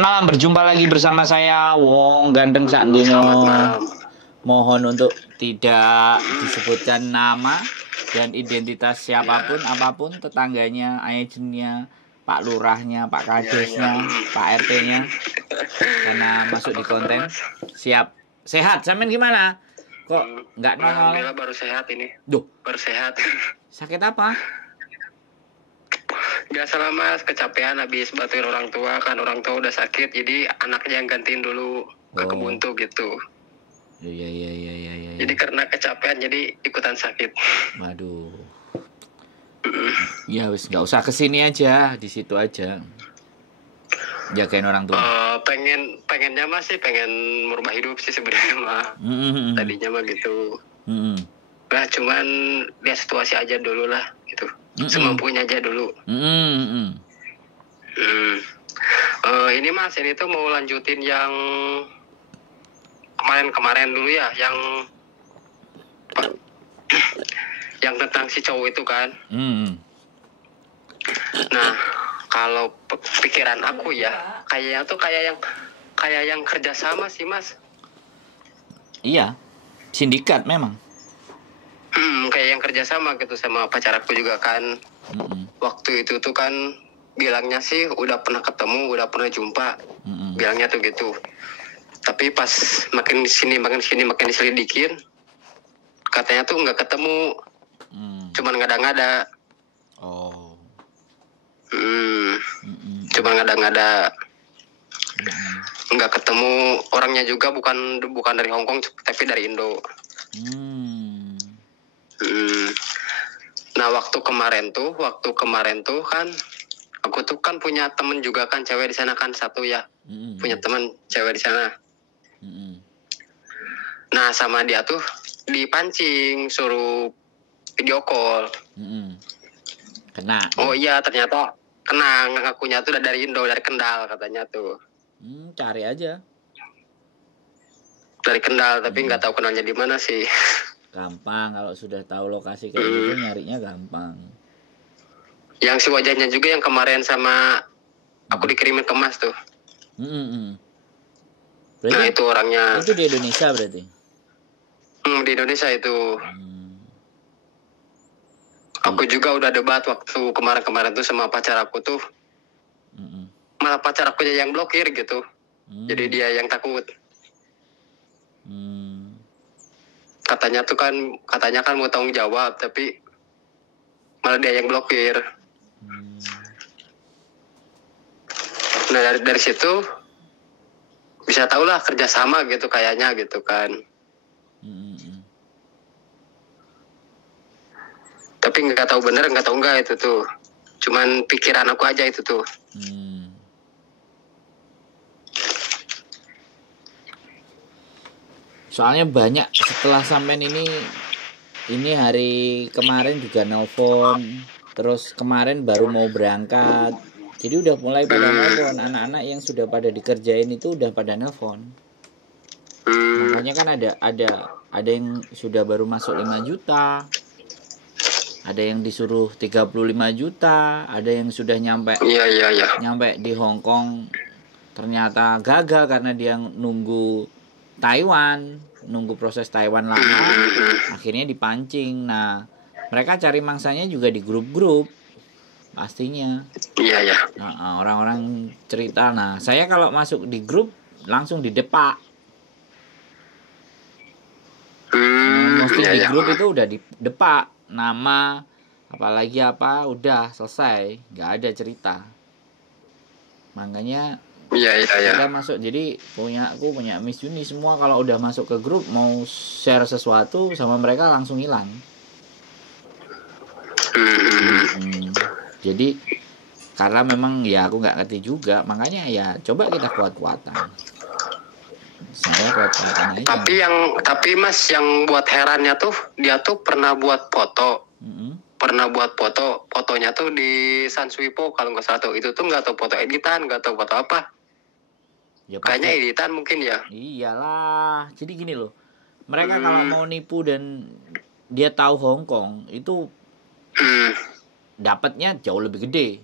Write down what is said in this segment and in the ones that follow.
Malam, berjumpa lagi bersama saya Wong Gandeng Sakdono. Selamat malam. Mohon untuk tidak disebutkan nama dan identitas siapapun, apapun, tetangganya, agennya, Pak Lurahnya, Pak Kadesnya, Pak RT-nya, karena masuk di konten. Siap. Sehat, Samin gimana? Kok nggak nongol? Alhamdulillah baru sehat ini. Duh, Baru sehat. sakit apa? Biasalah mas, kecapean habis bantuin orang tua. Kan orang tua udah sakit, jadi anaknya yang gantiin dulu ke kebun tuh gitu. Iya. Jadi karena kecapean jadi ikutan sakit. Waduh. Ya wis nggak usah kesini aja, di situ aja. Jagain orang tua. Pengennya mah sih pengen merubah hidup sih sebenarnya mah. Tadinya mah gitu. Nah cuman lihat situasi aja dulu lah gitu. Semampunya aja dulu. Ini mas, ini tuh mau lanjutin yang kemarin dulu ya, yang tentang si cowok itu kan. Nah, kalau pikiran aku ya, kayaknya tuh kayak yang kerjasama sih mas. Iya, sindikat memang. Kayak yang kerjasama gitu sama pacar aku juga kan. Waktu itu tuh kan bilangnya sih udah pernah ketemu, udah pernah jumpa. Bilangnya tuh gitu. Tapi pas makin sini makin diselidikin, katanya tuh nggak ketemu. Cuman ngada-ngada. Oh. Cuman ngada-ngada. Nggak ketemu, orangnya juga bukan dari Hongkong tapi dari Indo. Nah waktu kemarin tuh kan aku tuh kan punya temen juga kan cewek di sana kan satu ya. Punya teman cewek di sana. Nah sama dia tuh dipancing suruh video call. Kena. Oh iya ternyata kena, ngakunya tuh dari Indo, dari Kendal katanya tuh. Cari aja. Dari Kendal tapi nggak tahu kenalnya di mana sih. Gampang kalau sudah tahu lokasi kayak gitu, nyarinya gampang. Yang si wajahnya juga yang kemarin sama aku dikirimin ke Mas tuh. Berarti, nah itu orangnya. Itu di Indonesia berarti? Di Indonesia itu. Aku juga udah debat waktu kemarin tuh sama pacar aku tuh. Malah pacar aku aja yang blokir gitu. Jadi dia yang takut. Katanya kan mau tanggung jawab tapi malah dia yang blokir. Nah dari situ bisa tau lah kerjasama gitu kayaknya gitu kan. Tapi nggak tahu bener nggak tahu enggak itu tuh. Cuman pikiran aku aja itu tuh. Soalnya banyak setelah sampean ini hari kemarin juga nelfon, terus kemarin baru mau berangkat, jadi udah mulai pada nelfon. Anak-anak yang sudah pada dikerjain itu udah pada nelfon. Makanya kan ada yang sudah baru masuk 5 juta, ada yang disuruh 35 juta, ada yang sudah nyampe di Hong Kong ternyata gagal karena dia nunggu proses Taiwan lama, akhirnya dipancing. Nah, mereka cari mangsanya juga di grup-grup pastinya. Nah, orang-orang cerita. Nah, saya kalau masuk di grup langsung didepak. Mesti di grup itu udah didepak nama, apalagi apa, udah selesai, nggak ada cerita. Makanya kita masuk, jadi aku punya Miss Juni semua kalau udah masuk ke grup mau share sesuatu sama mereka langsung hilang. Jadi karena memang ya aku nggak ngerti juga, makanya ya coba kita kuat-kuatan. Saya kuat-kuatan aja. Tapi Mas yang buat herannya tuh dia tuh pernah buat foto. Fotonya tuh di Sanswipo kalau nggak salah tuh. Itu tuh nggak tahu foto editan, nggak tahu foto apa. Ya, kayaknya editan mungkin ya. Iyalah. Jadi gini loh. Mereka kalau mau nipu dan dia tahu Hong Kong itu dapatnya jauh lebih gede.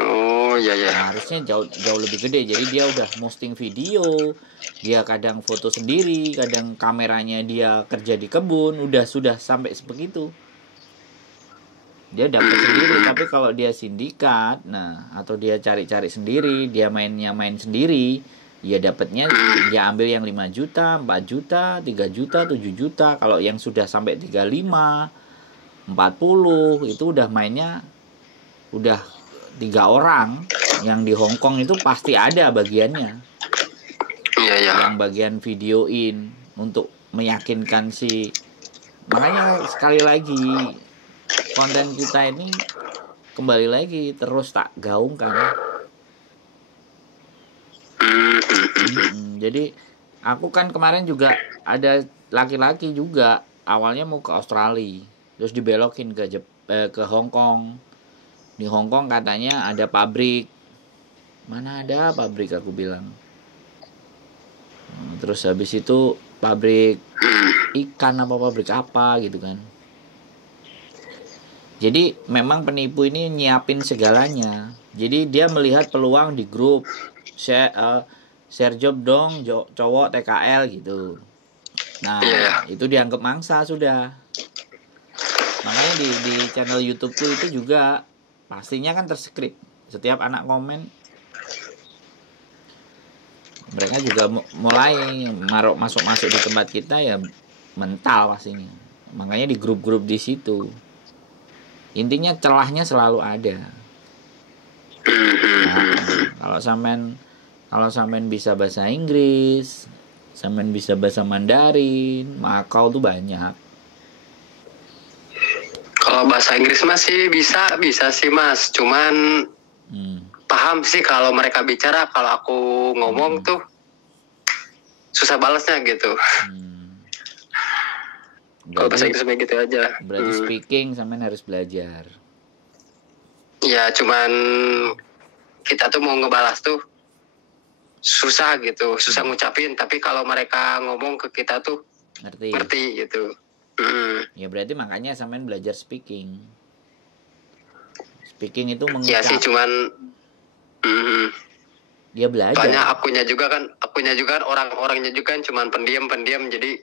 Oh Oh iya ya. Nah, harusnya jauh lebih gede. Jadi dia udah posting video, dia kadang foto sendiri, kadang kameranya dia kerja di kebun, sudah sampai sebegitu. Dia dapat sendiri. Tapi kalau dia sindikat, nah, atau dia cari-cari sendiri, dia main sendiri, ya dapatnya dia ambil yang 5 juta, 4 juta, 3 juta, 7 juta. Kalau yang sudah sampai 35, 40 itu udah mainnya udah 3 orang. Yang di Hong Kong itu pasti ada bagiannya. Iya ya. Yang bagian videoin untuk meyakinkan si. Makanya sekali lagi konten kita ini kembali lagi terus tak gaungkan. Jadi aku kan kemarin juga ada laki-laki juga awalnya mau ke Australia, terus dibelokin ke Hong Kong. Di Hong Kong katanya ada pabrik. Mana ada pabrik, aku bilang. Terus habis itu pabrik ikan apa pabrik apa gitu kan. Jadi memang penipu ini nyiapin segalanya. Jadi dia melihat peluang di grup share job dong cowok TKL gitu. Nah, itu dianggap mangsa sudah. Makanya di channel YouTubeku itu juga pastinya kan terskrip. Setiap anak komen mereka juga mulai masuk di tempat kita ya mental pastinya. Makanya di grup-grup di situ. Intinya celahnya selalu ada. Nah, kalau sampean bisa bahasa Inggris, sampean bisa bahasa Mandarin, Makau tuh banyak. Kalau bahasa Inggris masih bisa sih Mas, cuman paham sih kalau mereka bicara, kalau aku ngomong tuh susah balasnya gitu. Kalau bahasa Inggris kayak gitu aja. Berarti speaking sampean harus belajar. Ya cuman kita tuh mau ngebalas tuh susah gitu, susah ngucapin. Tapi kalau mereka ngomong ke kita tuh ngerti gitu. Ya berarti makanya sampean belajar speaking. Speaking itu mengucap. Ya sih cuman dia belajar. Banyak akunya juga kan orang-orangnya juga kan cuman pendiam jadi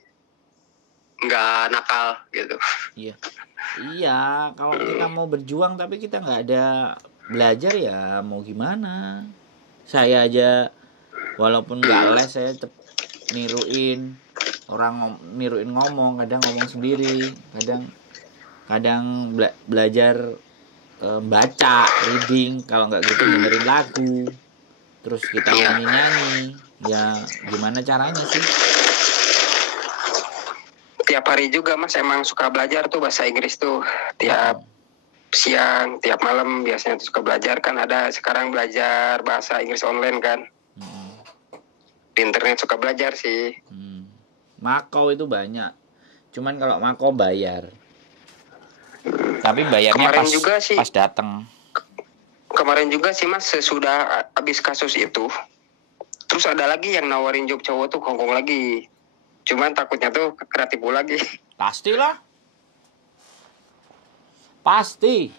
nggak nakal gitu. Iya, kalau kita mau berjuang tapi kita nggak ada belajar ya mau gimana. Saya aja walaupun nggak les saya niruin orang, niruin ngomong, kadang ngomong sendiri, kadang belajar baca, reading, kalau nggak gitu dengerin lagu, terus kita nyanyi, ya gimana caranya sih? Tiap hari juga Mas emang suka belajar tuh bahasa Inggris tuh, tiap siang, tiap malam biasanya tuh suka belajar. Kan ada sekarang belajar bahasa Inggris online kan, di internet suka belajar sih. Makau itu banyak, cuman kalau Makau bayar. Tapi bayarnya pas datang. Kemarin juga sih Mas, sesudah habis kasus itu, terus ada lagi yang nawarin job cowok tuh Hongkong lagi. Cuman takutnya tuh kena tipu lagi. Pastilah. Pasti.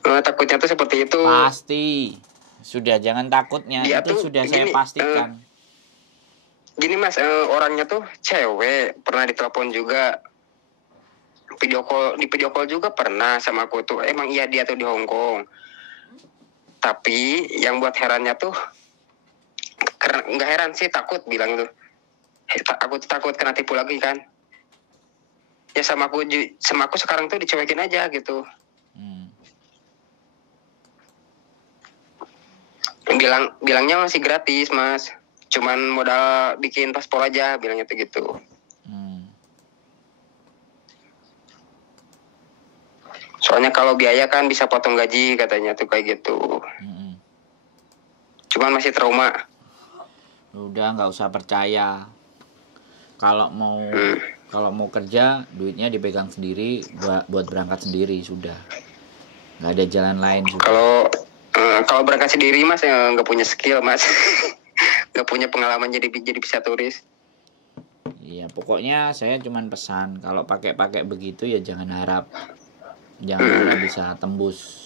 Takutnya tuh seperti itu. Pasti. Sudah jangan takutnya. Dia itu tuh sudah gini, saya pastikan. Gini Mas, orangnya tuh cewek, pernah ditelepon juga. Di video call juga pernah sama aku tuh. Emang iya dia tuh di Hong Kong. Tapi yang buat herannya tuh, nggak heran sih, takut bilang tuh. Aku takut kena tipu lagi kan. Ya sama aku sekarang tuh dicuekin aja gitu. Bilangnya masih gratis Mas. Cuman modal bikin paspor aja, bilangnya tuh gitu. Soalnya kalau biaya kan bisa potong gaji katanya tuh kayak gitu. Cuman masih trauma. Udah nggak usah percaya. Kalau mau kerja duitnya dipegang sendiri, buat berangkat sendiri sudah. Nggak ada jalan lain sudah. Kalau berangkat sendiri Mas nggak punya skill Mas. Nggak punya pengalaman jadi bisa turis. Iya, pokoknya saya cuman pesan kalau pakai begitu ya jangan harap bisa tembus.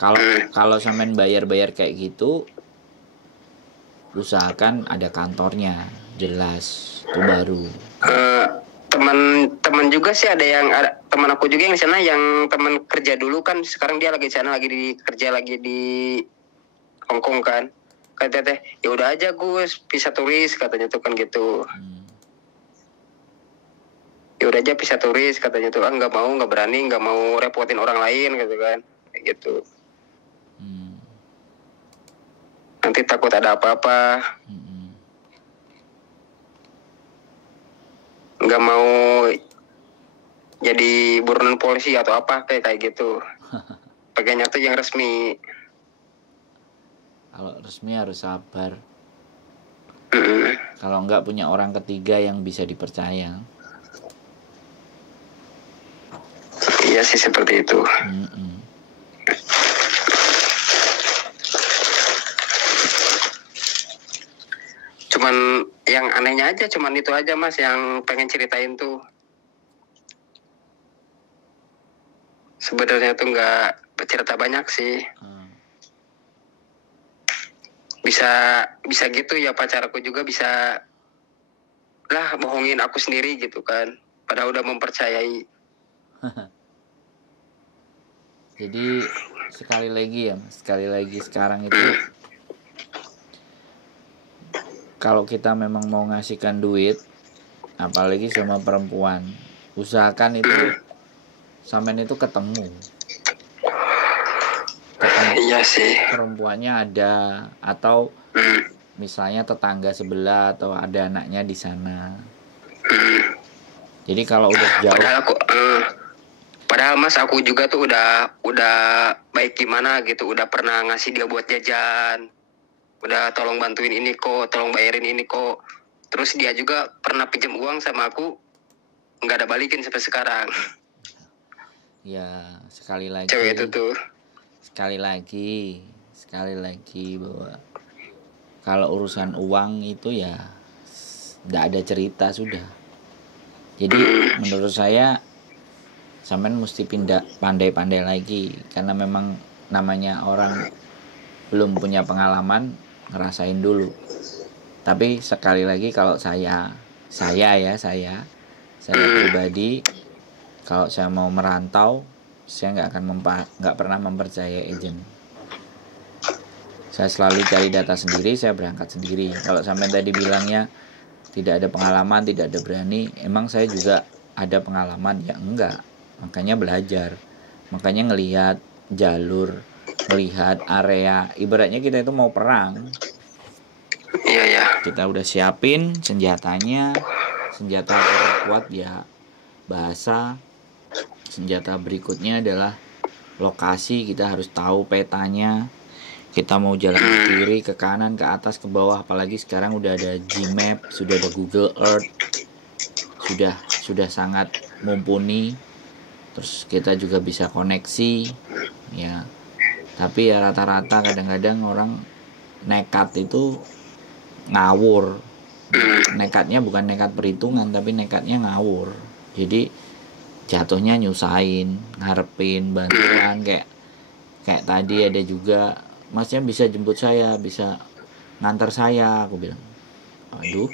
Kalau sampean bayar kayak gitu, usahakan ada kantornya, jelas itu baru. Teman juga sih ada teman aku juga yang di sana, yang teman kerja dulu kan, sekarang dia lagi di sana, kerja lagi di Hongkong kan. Kata teh, ya udah aja Gus, bisa turis katanya tuh kan gitu. Ya udah aja bisa turis katanya tuh, nggak berani, nggak mau repotin orang lain gitu kan, kayak gitu. Nanti takut ada apa-apa. Nggak mau jadi buronan polisi atau apa kayak gitu. Pengennya tuh yang resmi. Kalau resmi harus sabar. Kalau nggak punya orang ketiga yang bisa dipercaya. Iya sih seperti itu. Cuman yang anehnya aja, cuman itu aja Mas yang pengen ceritain tuh. Sebenarnya tuh nggak bercerita banyak sih. Bisa gitu ya, pacarku juga bisa lah bohongin aku sendiri gitu kan, padahal udah mempercayai. Jadi sekali lagi sekarang itu, kalau kita memang mau ngasihkan duit, apalagi sama perempuan, usahakan itu sampean itu ketemu. Iya sih. Perempuannya ada, atau misalnya tetangga sebelah, atau ada anaknya di sana. Jadi kalau udah jauh. Padahal Mas, aku juga tuh udah baik gimana gitu, udah pernah ngasih dia buat jajan, udah tolong bantuin ini kok, tolong bayarin ini kok. Terus dia juga pernah pinjam uang sama aku, nggak ada balikin sampai sekarang. Ya, sekali lagi. Cewek itu tuh. Sekali lagi bahwa kalau urusan uang itu ya nggak ada cerita sudah. Jadi menurut saya sampean mesti pandai-pandai lagi, karena memang namanya orang belum punya pengalaman, ngerasain dulu. Tapi sekali lagi, kalau saya pribadi, kalau saya mau merantau, saya nggak pernah mempercayai agent. Saya selalu cari data sendiri, saya berangkat sendiri. Kalau sampai tadi bilangnya tidak ada pengalaman, tidak ada berani, emang saya juga ada pengalaman ya? Enggak. Makanya belajar, makanya ngelihat jalur, melihat area. Ibaratnya kita itu mau perang. Iya. Kita udah siapin senjatanya, senjata terkuat ya bahasa. Senjata berikutnya adalah lokasi, kita harus tahu petanya. Kita mau jalan ke kiri, ke kanan, ke atas, ke bawah, apalagi sekarang udah ada Gmap, sudah ada Google Earth, sudah sangat mumpuni. Terus kita juga bisa koneksi, ya. Tapi ya rata-rata kadang-kadang orang nekat itu ngawur. Nekatnya bukan nekat perhitungan, tapi nekatnya ngawur. Jadi jatuhnya nyusahin, ngarepin bantuan, kayak tadi ada juga, Masnya bisa jemput saya, bisa ngantar saya, aku bilang. Aduh,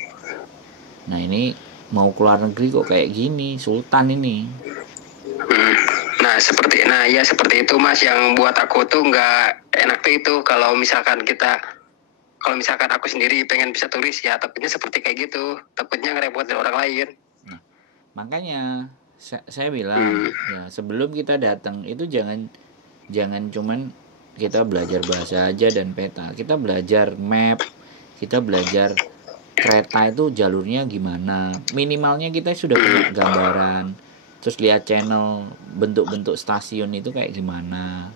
nah ini mau keluar negeri kok kayak gini, Sultan ini. Nah seperti itu Mas, yang buat aku tuh nggak enak tuh itu, kalau misalkan aku sendiri pengen bisa turis, ya takutnya seperti kayak gitu, takutnya ngerepotin orang lain. Nah, makanya saya bilang, ya sebelum kita datang itu jangan cuman kita belajar bahasa aja dan peta. Kita belajar map, kita belajar kereta itu jalurnya gimana. Minimalnya kita sudah punya gambaran. Terus lihat channel, bentuk-bentuk stasiun itu kayak gimana.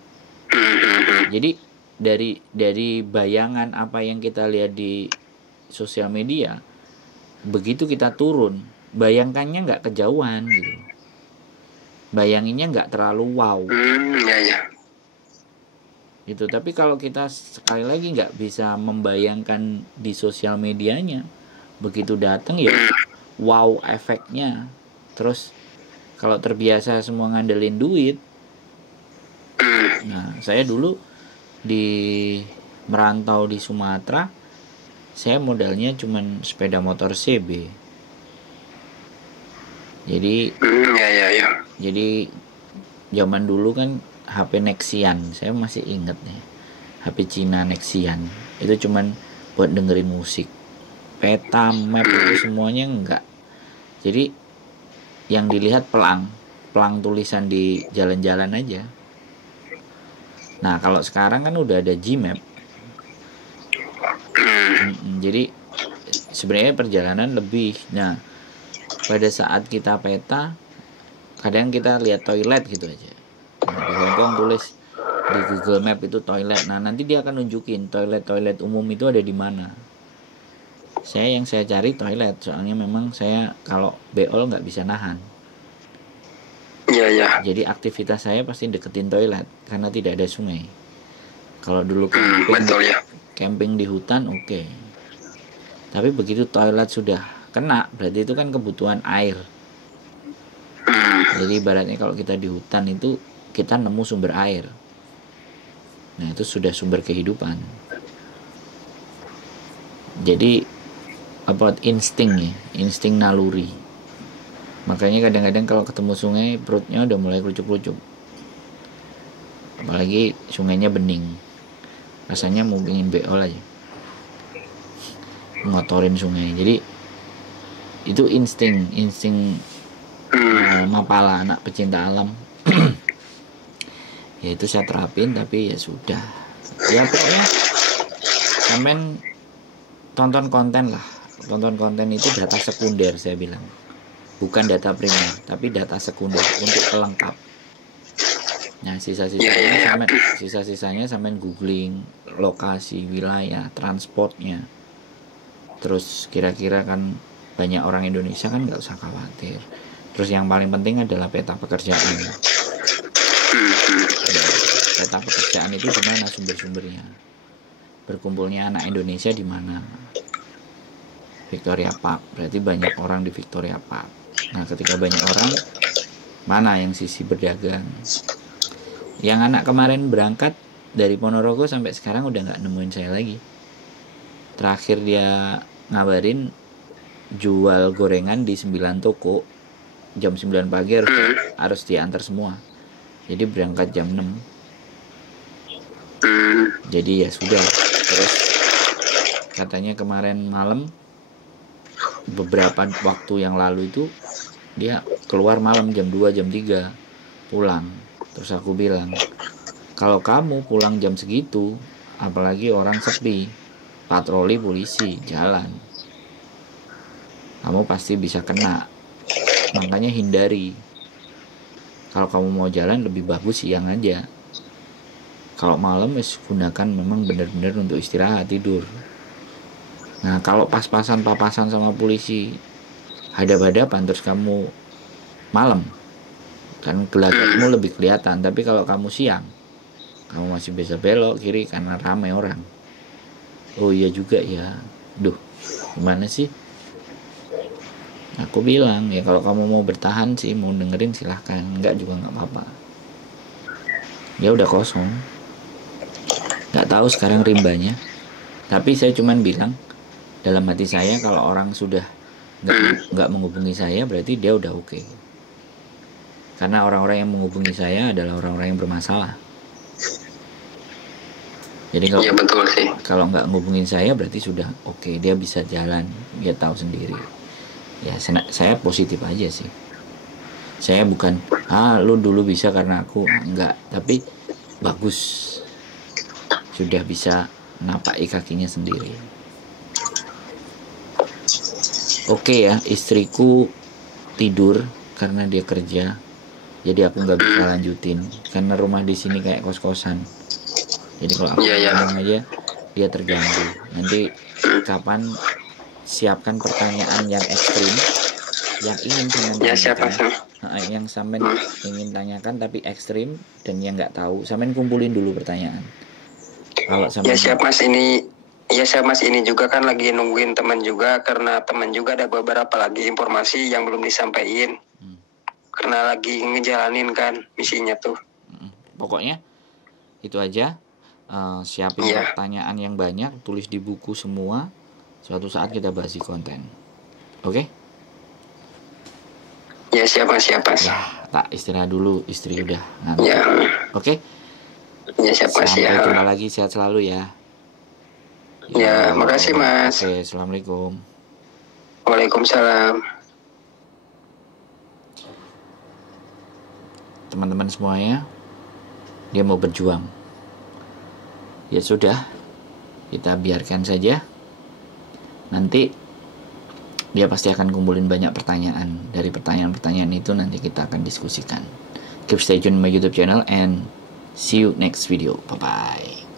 Jadi dari bayangan apa yang kita lihat di sosial media, begitu kita turun, bayangkannya nggak kejauhan gitu. Bayanginnya nggak terlalu wow. Gitu. Tapi kalau kita sekali lagi nggak bisa membayangkan di sosial medianya, begitu datang ya wow efeknya. Terus kalau terbiasa semua ngandelin duit, Nah, saya dulu di merantau di Sumatera, saya modalnya cuman sepeda motor CB. Jadi jadi zaman dulu kan HP Nexian, saya masih ingat nih, HP Cina Nexian itu cuman buat dengerin musik, peta map itu semuanya enggak. Jadi yang dilihat pelang tulisan di jalan-jalan aja. Nah kalau sekarang kan udah ada Gmap. Jadi sebenarnya perjalanan lebih. Nah pada saat kita peta, kadang kita lihat toilet gitu aja. Nah, di Hongkong tulis di Google Map itu toilet. Nah nanti dia akan nunjukin toilet umum itu ada di mana. Yang saya cari toilet, soalnya memang saya kalau beol nggak bisa nahan. Jadi aktivitas saya pasti deketin toilet karena tidak ada sungai. Kalau dulu camping di hutan oke. Tapi begitu toilet sudah kena, berarti itu kan kebutuhan air. Jadi ibaratnya kalau kita di hutan itu kita nemu sumber air. Nah itu sudah sumber kehidupan. Jadi insting naluri. Makanya kadang-kadang kalau ketemu sungai perutnya udah mulai kerucuk-kerucuk. Apalagi sungainya bening, rasanya mau pengen beol aja, ngotorin sungai. Jadi itu insting mapala, anak pecinta alam. Ya itu saya terapin, tapi ya sudah. Ya pokoknya sampean tonton konten itu data sekunder, saya bilang. Bukan data primer, tapi data sekunder untuk pelengkap. Nah, sisa-sisanya sampean googling lokasi, wilayah, transportnya. Terus kira-kira kan banyak orang Indonesia kan nggak usah khawatir. Terus yang paling penting adalah peta pekerjaan. Peta pekerjaan itu di mana sumber-sumbernya? Berkumpulnya anak Indonesia di mana? Victoria Park, berarti banyak orang di Victoria Park. Nah ketika banyak orang, mana yang sisi berdagang? Yang anak kemarin berangkat dari Ponorogo sampai sekarang udah gak nemuin saya lagi. Terakhir dia ngabarin jual gorengan di 9 toko, jam 9 pagi harus diantar semua. Jadi berangkat jam 6. Jadi ya sudah. Terus katanya kemarin malam, beberapa waktu yang lalu itu dia keluar malam jam 2 jam 3 pulang. Terus aku bilang, kalau kamu pulang jam segitu, apalagi orang sepi, patroli polisi jalan, kamu pasti bisa kena. Makanya hindari. Kalau kamu mau jalan lebih bagus siang aja. Kalau malam gunakan memang benar-benar untuk istirahat, tidur. Nah kalau pas-pasan papasan sama polisi, hadap-hadapan terus kamu malam, kan gelagatmu lebih kelihatan. Tapi kalau kamu siang, kamu masih bisa belok kiri karena ramai orang. Oh iya juga ya. Duh, gimana sih? Aku bilang ya kalau kamu mau bertahan sih, mau dengerin silahkan, enggak juga nggak apa-apa. Ya udah kosong. Nggak tahu sekarang rimbanya. Tapi saya cuman bilang dalam hati saya, kalau orang sudah nggak menghubungi saya berarti dia udah oke. Karena orang-orang yang menghubungi saya adalah orang-orang yang bermasalah. Jadi kalau nggak menghubungin saya berarti sudah oke, dia bisa jalan, dia tahu sendiri. Ya saya positif aja sih. Saya bukan lu dulu bisa karena aku, enggak, tapi bagus sudah bisa napaki kakinya sendiri. Oke ya, istriku tidur karena dia kerja, jadi aku nggak bisa lanjutin karena rumah di sini kayak kos-kosan. Jadi kalau aku ngomong aja dia terganggu. Nanti kapan siapkan pertanyaan yang ekstrim yang ingin sampean ingin tanyakan tapi ekstrim dan yang nggak tahu, sampean kumpulin dulu pertanyaan. Kalau sampean siap Mas ini. Iya saya Mas, ini juga kan lagi nungguin teman juga, karena teman juga ada beberapa lagi informasi yang belum disampaikan. Karena lagi ngejalanin kan misinya tuh. Pokoknya Itu aja. Siapin pertanyaan yang banyak, tulis di buku semua. Suatu saat kita bahas di konten. Oke? Ya, siapa. Ya, tak istirahat dulu, istri udah ngantuk. Ya. Oke? Ya, siapa. Sampai jumpa lagi, sehat selalu ya. Ya, makasih Mas. Oke, assalamualaikum. Waalaikumsalam. Teman-teman semuanya, dia mau berjuang. Ya sudah, kita biarkan saja. Nanti dia pasti akan kumpulin banyak pertanyaan. Dari pertanyaan-pertanyaan itu nanti kita akan diskusikan. Keep stay tune my YouTube channel and see you next video. Bye bye.